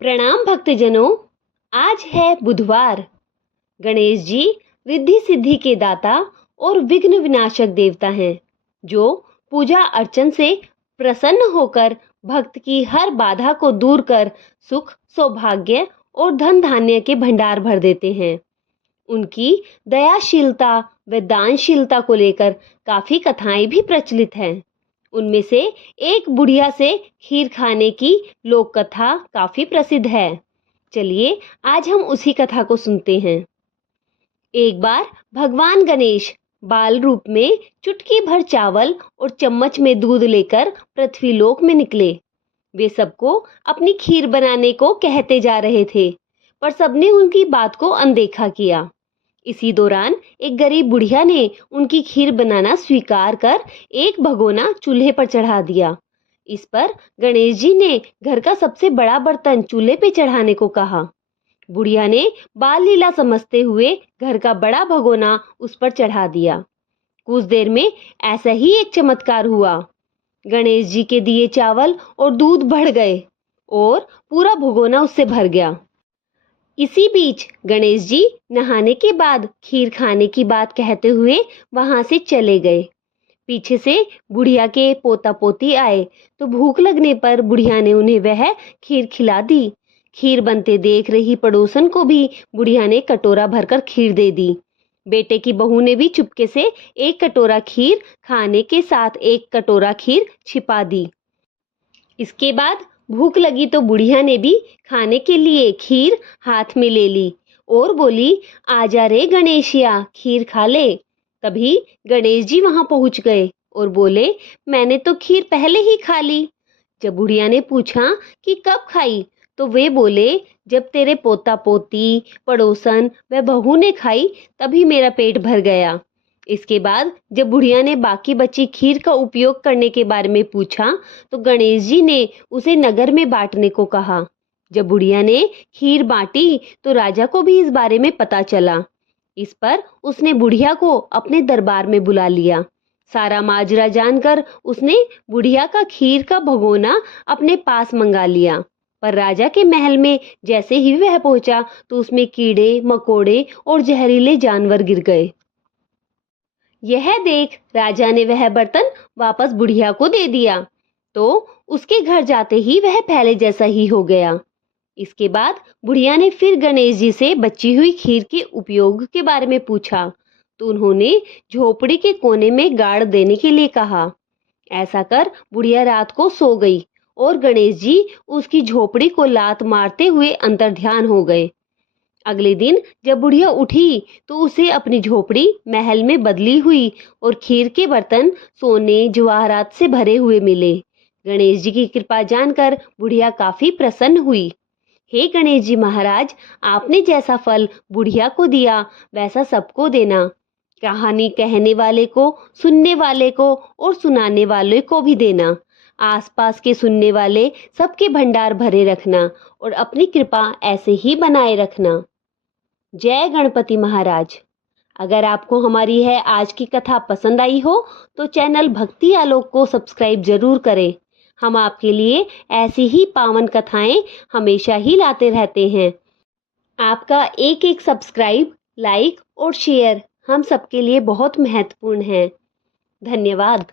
प्रणाम भक्तजनों। आज है बुधवार। गणेश जी रिद्धि सिद्धि के दाता और विघ्न विनाशक देवता हैं, जो पूजा अर्चन से प्रसन्न होकर भक्त की हर बाधा को दूर कर सुख, सौभाग्य और धन धान्य के भंडार भर देते हैं। उनकी दयाशीलता व दानशीलता को लेकर काफी कथाएं भी प्रचलित हैं। उनमें से एक बुढ़िया से खीर खाने की लोक कथा काफी प्रसिद्ध है। चलिए आज हम उसी कथा को सुनते हैं। एक बार भगवान गणेश बाल रूप में चुटकी भर चावल और चम्मच में दूध लेकर पृथ्वीलोक में निकले। वे सबको अपनी खीर बनाने को कहते जा रहे थे, पर सबने उनकी बात को अनदेखा किया। इसी दौरान एक गरीब बुढ़िया ने उनकी खीर बनाना स्वीकार कर एक भगोना चूल्हे पर चढ़ा दिया। इस पर गणेश जी ने घर का सबसे बड़ा बर्तन चूल्हे पे चढ़ाने को कहा। बुढ़िया ने बाल लीला समझते हुए घर का बड़ा भगोना उस पर चढ़ा दिया। कुछ देर में ऐसा ही एक चमत्कार हुआ। गणेश जी के दिए चावल और दूध बढ़ गए और पूरा भगोना उससे भर गया। इसी बीच गणेश जी नहाने के बाद खीर खाने की बात कहते हुए वहां से चले गए। पीछे से बुढ़िया के पोता पोती आए तो भूख लगने पर बुढ़िया ने उन्हें वह खीर खिला दी। खीर बनते देख रही पड़ोसन को भी बुढ़िया ने कटोरा भरकर खीर दे दी। बेटे की बहू ने भी चुपके से एक कटोरा खीर खाने के साथ एक कटोरा खीर छिपा दी। इसके बाद भूख लगी तो बुढ़िया ने भी खाने के लिए खीर हाथ में ले ली और बोली, आजा रे गणेशिया, खीर खा ले। तभी गणेश जी वहां पहुंच गए और बोले, मैंने तो खीर पहले ही खा ली। जब बुढ़िया ने पूछा कि कब खाई, तो वे बोले, जब तेरे पोता पोती, पड़ोसन व बहू ने खाई तभी मेरा पेट भर गया। इसके बाद जब बुढ़िया ने बाकी बची खीर का उपयोग करने के बारे में पूछा तो गणेश जी ने उसे नगर में बांटने को कहा। जब बुढ़िया ने खीर बांटी तो राजा को भी इस बारे में पता चला। इस पर उसने बुढ़िया को अपने दरबार में बुला लिया। सारा माजरा जानकर उसने बुढ़िया का खीर का भगोना अपने पास मंगा लिया। पर राजा के महल में जैसे ही वह पहुंचा तो उसमें कीड़े मकोड़े और जहरीले जानवर गिर गए। यह देख राजा ने वह बर्तन वापस बुढ़िया को दे दिया तो उसके घर जाते ही वह पहले जैसा ही हो गया। इसके बाद बुढ़िया ने फिर गणेश जी से बची हुई खीर के उपयोग के बारे में पूछा तो उन्होंने झोपड़ी के कोने में गाड़ देने के लिए कहा। ऐसा कर बुढ़िया रात को सो गई और गणेश जी उसकी झोपड़ी को लात मारते हुए अंतर्ध्यान हो गए। अगले दिन जब बुढ़िया उठी तो उसे अपनी झोपड़ी महल में बदली हुई और खीर के बर्तन सोने जवाहरात से भरे हुए मिले। गणेश जी की कृपा जानकर बुढ़िया काफी प्रसन्न हुई। हे गणेश जी महाराज, आपने जैसा फल बुढ़िया को दिया वैसा सबको देना। कहानी कहने वाले को, सुनने वाले को और सुनाने वाले को भी देना। आसपास के सुनने वाले सबके भंडार भरे रखना और अपनी कृपा ऐसे ही बनाए रखना। जय गणपति महाराज। अगर आपको हमारी यह आज की कथा पसंद आई हो तो चैनल भक्ति आलोक को सब्सक्राइब जरूर करें। हम आपके लिए ऐसी ही पावन कथाएं हमेशा ही लाते रहते हैं। आपका एक एक सब्सक्राइब, लाइक और शेयर हम सबके लिए बहुत महत्वपूर्ण है। धन्यवाद।